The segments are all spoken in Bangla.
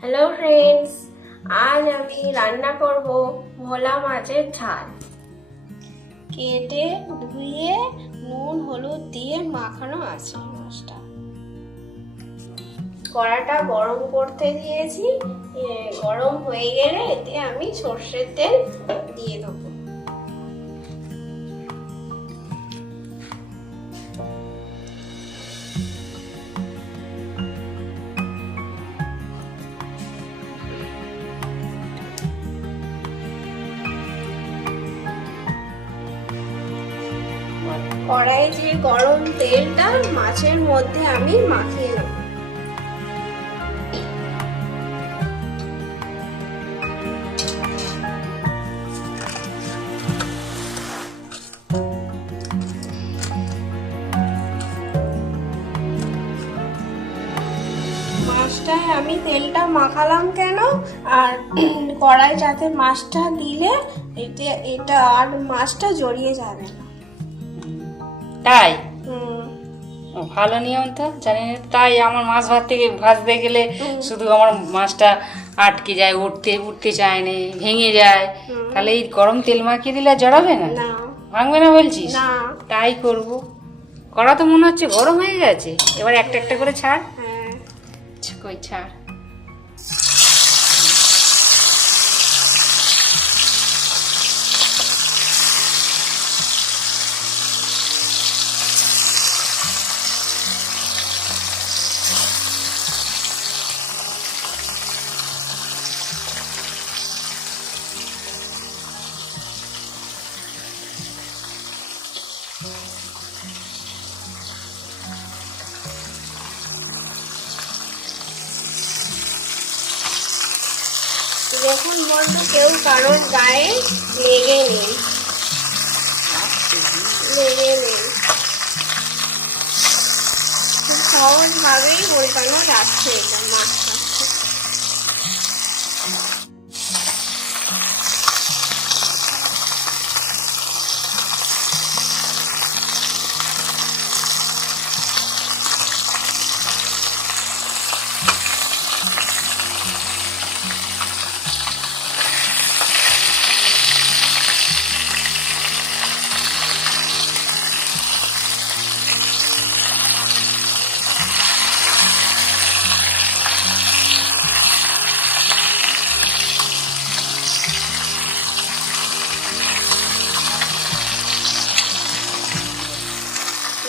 হ্যালো ফ্রেন্ডস, আজ আমি রান্না করব ভোলা মাছের ঝাল। কেটে ধুয়ে নুন হলুদ দিয়ে মাখানো আছে মাছটা। কড়াটা গরম করতে দিয়েছি, গরম হয়ে গেলে এতে আমি সর্ষের তেল দিয়ে দেবো। কড়াইয়ে যে গরম তেলটা মাছের মধ্যে আমি মাখিয়ে নেব। মাছটায় আমি তেলটা মাখালাম কেন, আর কড়াই যাতে মাছটা দিলে এটা আর মাছটা জড়িয়ে যাবে না। তাই ভালো নিয়ম তো জানি না। তাই আমার মাছ ভাজতে গেলে শুধু আমার মাছটা আটকে যায়, উঠতে উঠতে চায় না, ভেঙে যায়। তাহলে এই গরম তেল মাখিয়ে দিলে জড়াবে না, ভাঙবে না বলছিস? না, তাই করব। কড়া তো মনে হচ্ছে গরম হয়ে গেছে, এবার একটা একটা করে ছাড়। কই ছাড়। দেখুন বন্ধু, কেউ কারোর গায়ে লেগে নেই, খুব সহজভাবেই উল্টানো যাচ্ছে এটা মাছটা।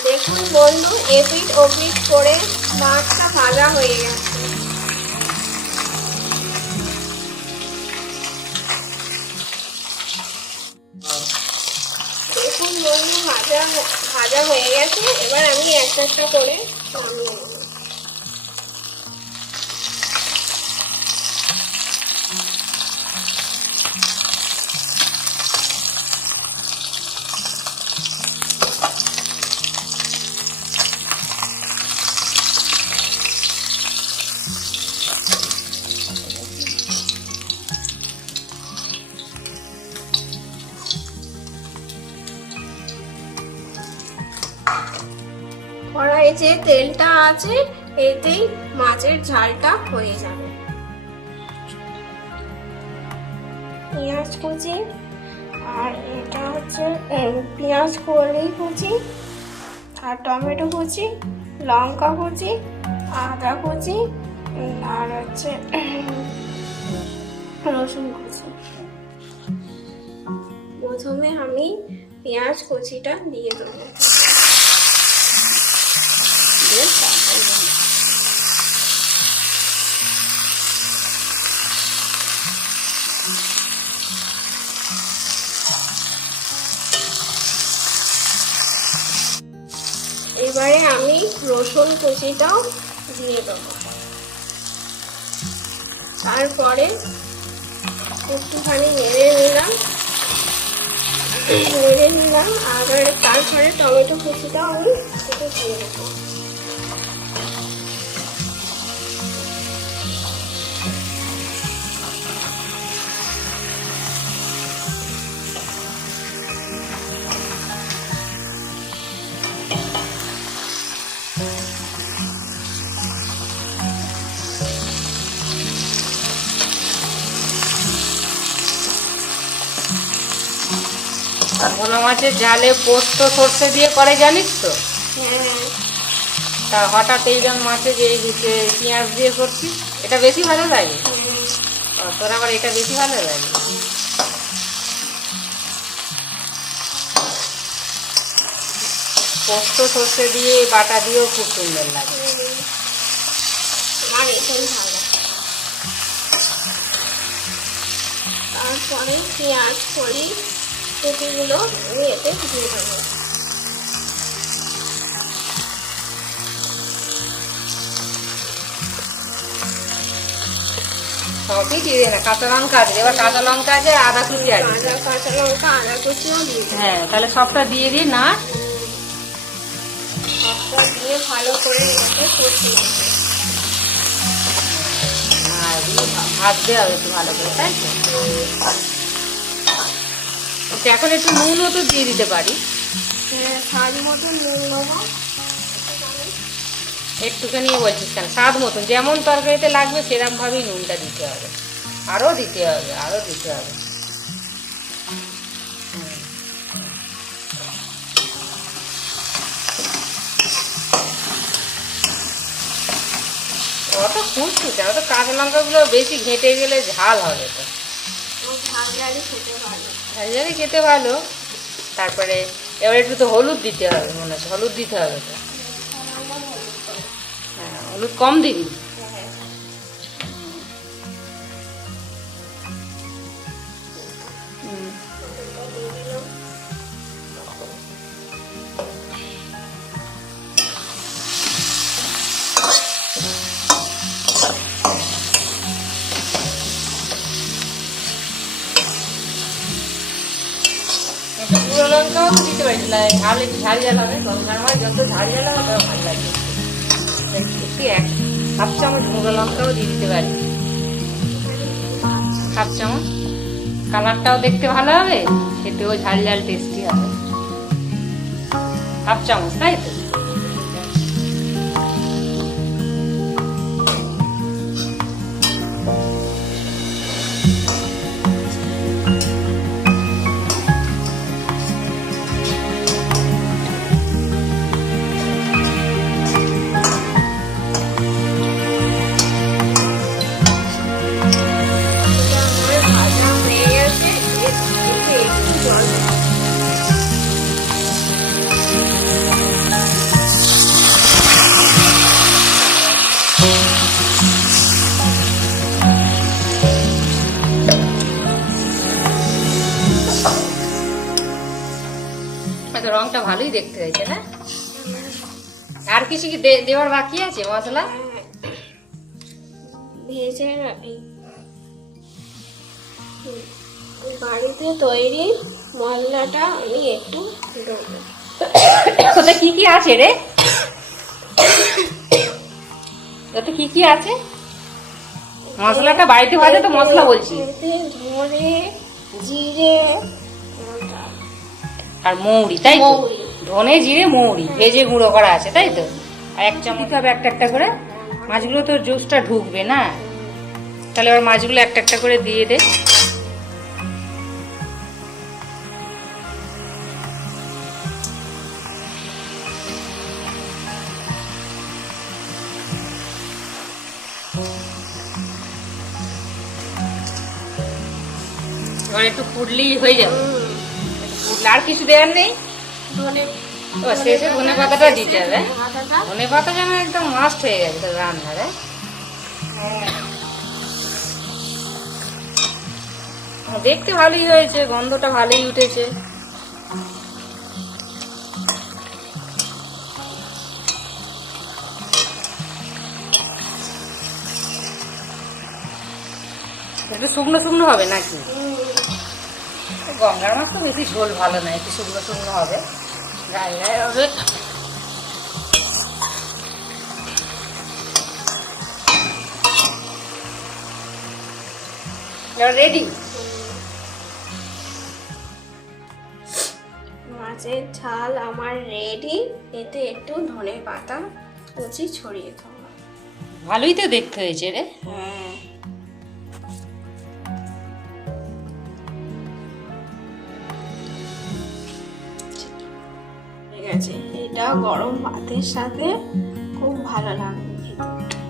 দেখুন বন্ধু, এপিট ওপিট করে মাছটা ভাজা হয়ে গেছে। দেখুন বন্ধু, ভাজা হয়ে গেছে। এবার আমি একটা একটা করে নামিয়ে নেব। কড়াইয়ে যে তেলটা আছে এতেই মাছের ঝালটা হয়ে যাবে। পেঁয়াজ কুচি, আর এটা হচ্ছে পেঁয়াজ কলি কুচি, আর টমেটো কুচি, লঙ্কা কুচি, আদা কুচি, আর হচ্ছে রসুন কুচি। প্রথমে আমি পেঁয়াজ কুচিটা দিয়ে দেবো। এবারে আমি রসুন কুচিটাও দিয়ে দেবো। তারপরে একটুখানি নেড়ে নিলাম, আর তারপরে টমেটো কুচিটাও আমি একটু দিয়ে দেবো। ভোলা মাছের ঝালে পোস্ত সর্ষে দিয়ে করে জানিস তো? হ্যাঁ। তা হঠাৎ এইরকম মাছে যে পেঁয়াজ দিয়ে করছিস, এটা বেশি ভালো লাগে? তোর আবার এটা বেশি ভালো লাগে? পোস্ত সর্ষে দিয়ে বাটা দিয়েও খুব সুন্দর লাগে। আমার এটাই ভালো। তারপরে পেঁয়াজ করি কুটিগুলো আমি এতে দিয়ে দেবো। সবই দিয়ে দে না, কাঁচা লঙ্কা আছে, এবার কাঁচা লঙ্কা আছে, আদা কুচি আছে। কাঁচা লঙ্কা আদা কুচিও দিয়ে দেবো। হ্যাঁ, তাহলে সবটা দিয়ে দিই না, সবটা দিয়ে ভালো করে এটাকে কষিয়ে দেবো। আর ভাজতে হবে একটু ভালো করে, তাই তো? এখন একটু নুনও তো দিয়ে দিতে পারি। হ্যাঁ, স্বাদ মতো নুন দেবো। একটুখানি বলছিস কেন? স্বাদ মতন, যেমন তরকারিতে লাগবে সেরকম ভাবেই নুনটা দিতে হবে, আরও দিতে হবে, আরও দিতে হবে। অত খুঁজছিস কেন? তো কাঁচা লঙ্কাগুলো বেশি ঘেঁটে গেলে ঝাল হবে তো। ঝাল ঝালই খেতে ভালো। ঝাল ঝালই খেতে ভালো। তারপরে এবার একটু তো হলুদ দিতে হবে, মনে হচ্ছে হলুদ দিতে হবে তো। হ্যাঁ, হলুদ কম দিবি। গুঁড়ো লঙ্কাও দিতে পারি, ঝাল একটু ঝাল ঝাল হবে। লঙ্কার মাছ যত ঝাল ঝাল হবে তত ভালো লাগে। একটু হাফ চামচ গুঁড়ো লঙ্কাও দিয়ে দিতে পারি, হাফ চামচ। কালারটাও দেখতে ভালো হবে, খেতেও ঝাল ঝাল টেস্টি হবে। হাফ চামচ, তাই তো? ভাজা হয়ে গেছে, এতে একটু জল দেবো। রংটা ভালোই দেখতে হয়েছে না? আর কিছু কি দেওয়ার বাকি আছে মশলা? ভেজে বাড়িতে তৈরি মশলাটা আমি একটু দেবো। ওটা কি কি আছে রে? ওটা কি কি আছে? মশলাটা বাড়িতে ভাজে তো মশলা বলছি। ধনে জিরে আর মৌরি, তাই তো? মৌরি। ধনে জিরে মৌরি ভেজে গুঁড়ো করা আছে, তাই তো? আর এক চামচ দিতে হবে একটা একটা করে। মাছগুলো তো জুসটা ঢুকবে না, তাহলে এবার মাছগুলো একটা একটা করে দিয়ে দে। এবার একটু ফুটলেই হয়ে যাবে। আর কিছু দেওয়ার নেই। ধনে শেষে ধনে পাতাটা দিতে হবে। পাতাটা ধনে পাতা যেন একদম মাস্ট হয়ে গেছে রান্নারে। দেখতে ভালোই হয়েছে, গন্ধটা ভালোই উঠেছে। একটু শুকনো শুকনো হবে নাকি? গঙ্গার মাছ তো বেশি ঝোল ভালো না, একটু শুকনো শুকনো হবে, গায়ে গায়ে হবে। রেডি। মাছের ঝাল আমার রেডি। এতে একটু ধনে পাতা কুচি ছড়িয়ে দেবো। ভালোই তো দেখতে হয়েছে রে। হ্যাঁ, গেছে। এটা গরম ভাতের সাথে খুব ভালো লাগবে খেতে।